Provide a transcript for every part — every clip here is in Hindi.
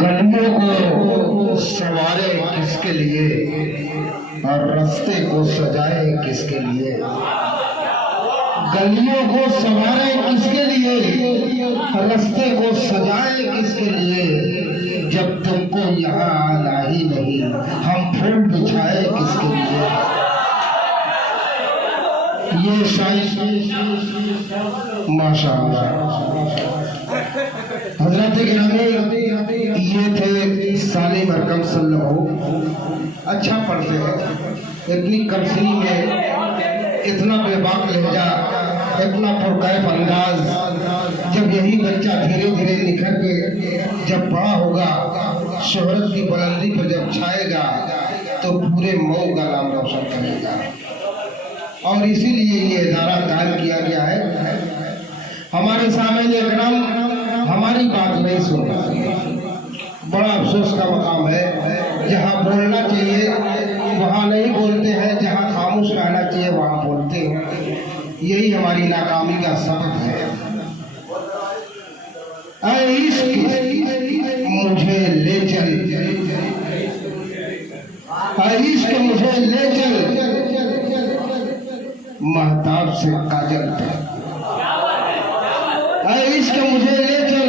गलियों को संवारे किसके लिए और रास्ते को सजाए किसके लिए। गलियों को संवारे किसके लिए, रास्ते को सजाए किसके लिए। जब तुमको यहाँ आना ही नहीं, हम फूल बिछाए किसके लिए। ये शायद माशाअल्लाह हजरत गिरामी ये थे सालिम अरकम सल्लल्लाहु। अच्छा पढ़ते हैं, इतनी कमसनी में इतना बेबाक लहजा, इतना पुरकैफ अंदाज। जब यही बच्चा धीरे धीरे निखर के जब बड़ा होगा, शोहरत की बुलंदी पर जब छाएगा, तो पूरे मऊ का नाम रोशन करेगा। और इसीलिए ये इदारा कायम किया गया है। हमारे सामने इकराम हमारी बात नहीं सुनता, बड़ा अफसोस का मकाम है। जहाँ बोलना चाहिए वहाँ नहीं बोलते हैं, जहाँ खामोश रहना चाहिए वहाँ बोलते हैं। यही हमारी नाकामी का सबक है। ऐ इश्क मुझे ले चल, ऐ इश्क मुझे ले चल, महताब से काजल तक। ऐ इश्क मुझे ले चल,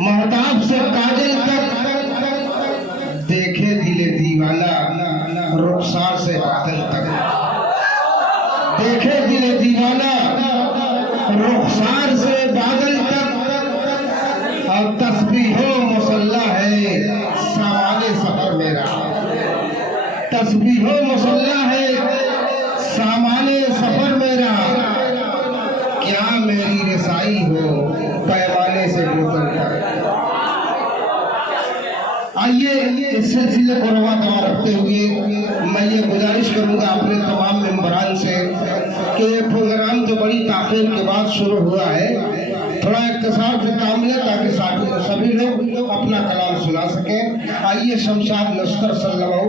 महताब से काजल तक। देखे दिले दीवाना रुखसार से बादल तक। देखे दिले दीवाना रुखसार से बादल तक। और तस्बीहो मुसल्ला है सामाने सफर मेरा। तस्बीहो मुसल्ला है सामाने सफर मेरा। क्या मेरी रसाई हो पैमाने से बोतल तक। आइए इस सिलसिले को रवा रखते हुए मैं ये गुजारिश करूंगा अपने तमाम मेंबरान से कि ये प्रोग्राम जो बड़ी ताख़ीर के बाद शुरू हुआ है, थोड़ा इख्तिसार से काम लें ताकि सभी लोग अपना कलाम सुना सकें। आइए शमशाद नस्तर सल्लल्लाहु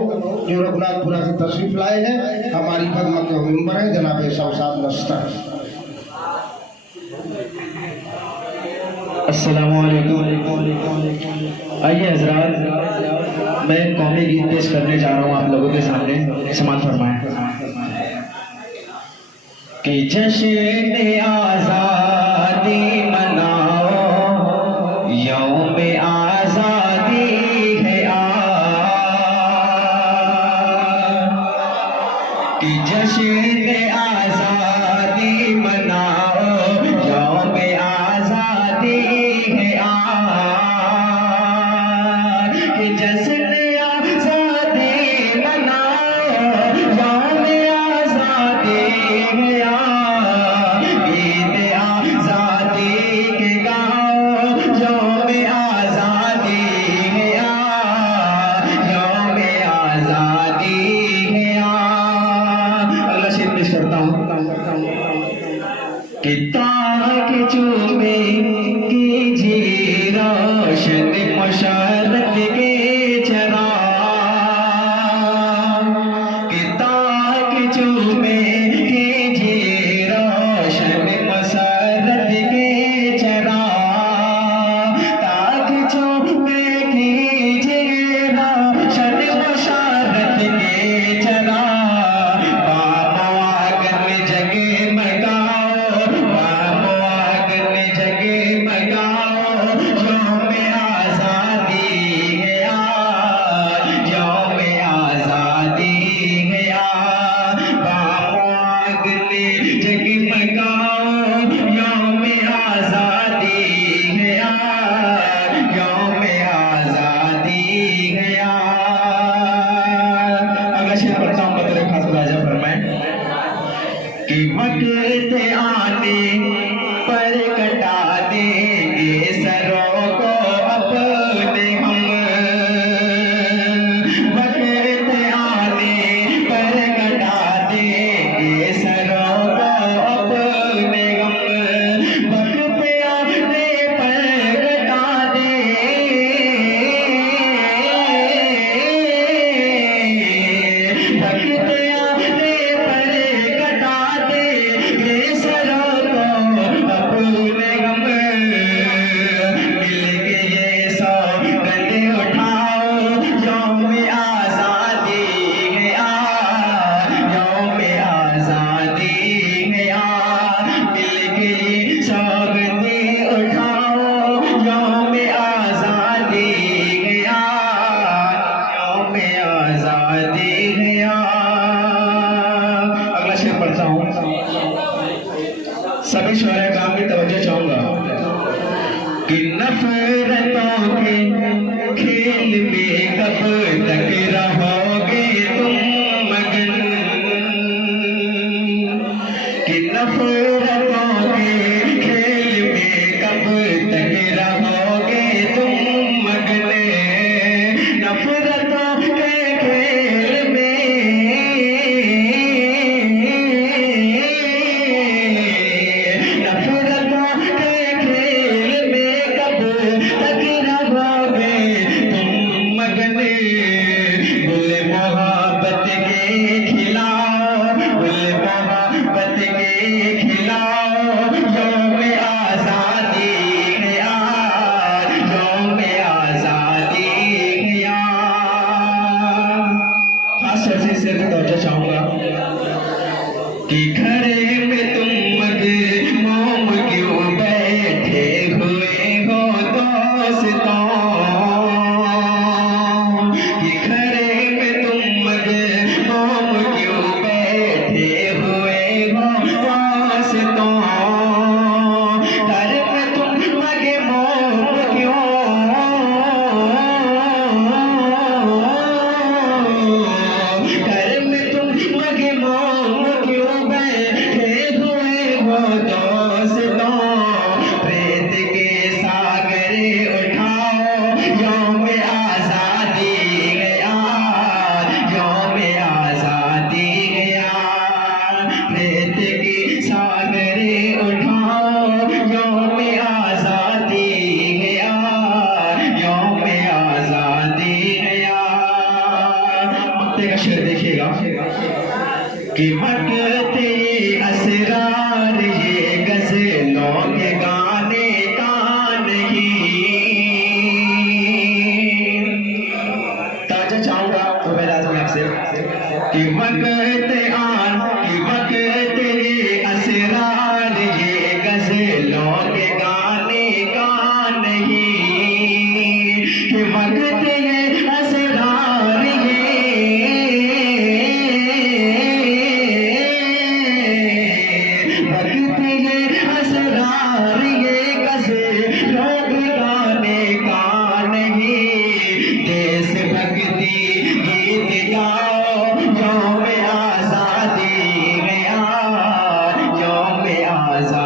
जो रघुनाथपुरा से तशरीफ लाए हैं, हमारी खदमत के मेंबर है जनाब शमशाद नस्तर। अस्सलामुअलैकुम। आइए हजरात, मैं कौमी गीत पेश करने जा रहा हूँ आप लोगों के सामने। समात फरमाएं कि जश्न आज़ादी मनाओ, यौम आज़ादी है आज। कि जश्न आज़ादी मनाओ, यौम आज़ादी है आज। कि जश्न आज़ादी मनाओ, यौम आज़ादी है आज। गीत आज़ादी के गाओ, यौम आज़ादी है आज। यौम आज़ादी है आज। अगला शेर पेश करता हूँ कि ताक चूमे कीजिए रोशन मशारत के चराग। कि ताक चूमे कीजिए रोशन मशारत के चराग। ताक चूमे कीजिए रोशन मशारत के चराग। बाबा आगन जगे मगाओ, बाबा आगन जगे मगाओ। कि नफरतों के खेल में कब तक रहोगे तुम मगन, कि नफरतों के खेल में कब तक रहोगे तुम मगन, नफरतों के खेल में, नफरतों के खेल में कब तक रहोगे तुम मगन, गुल मोहब्बत के खिलाओ, गुल मोहब्बत के खिलाओ, यौम आज़ादी है यार, यौम आज़ादी है यार। खास तौर से इस शेर पे तवज्जो चाहूंगा कि घरे में तुम मगमूम क्यों बैठे हुए हो दोस्तों, कि घरे में तुम मगमूम क्यों बैठे हुए हो दोस्तों, घर में तुम मगमूम क्यों, घर में तुम मगमूम क्यों बैठे हुए हो दोस्तों, प्रेत के सागरे उठाओ, यौम आज़ादी है यार, यौम आज़ादी है यार, प्रेत के सागरे उठाओ, यौम आज़ादी है यार, यौम आज़ादी है यार। मक्ते का शेर देखिएगा कि मकते ये असरार ये गज़लों के गाने का नहीं, ताजा चाहूंगा उबैद में आपसे कि वक़्त आन, कि वक़्त ये असरार ये गज़लों के गाने का नहीं, कि वक़्त ये असरार ये, वक़्त ये असरार ये गज़लों के गाने का नहीं, देश भक्ति गीत गाओ, यौम आज़ादी है यार, यौम आज़ादी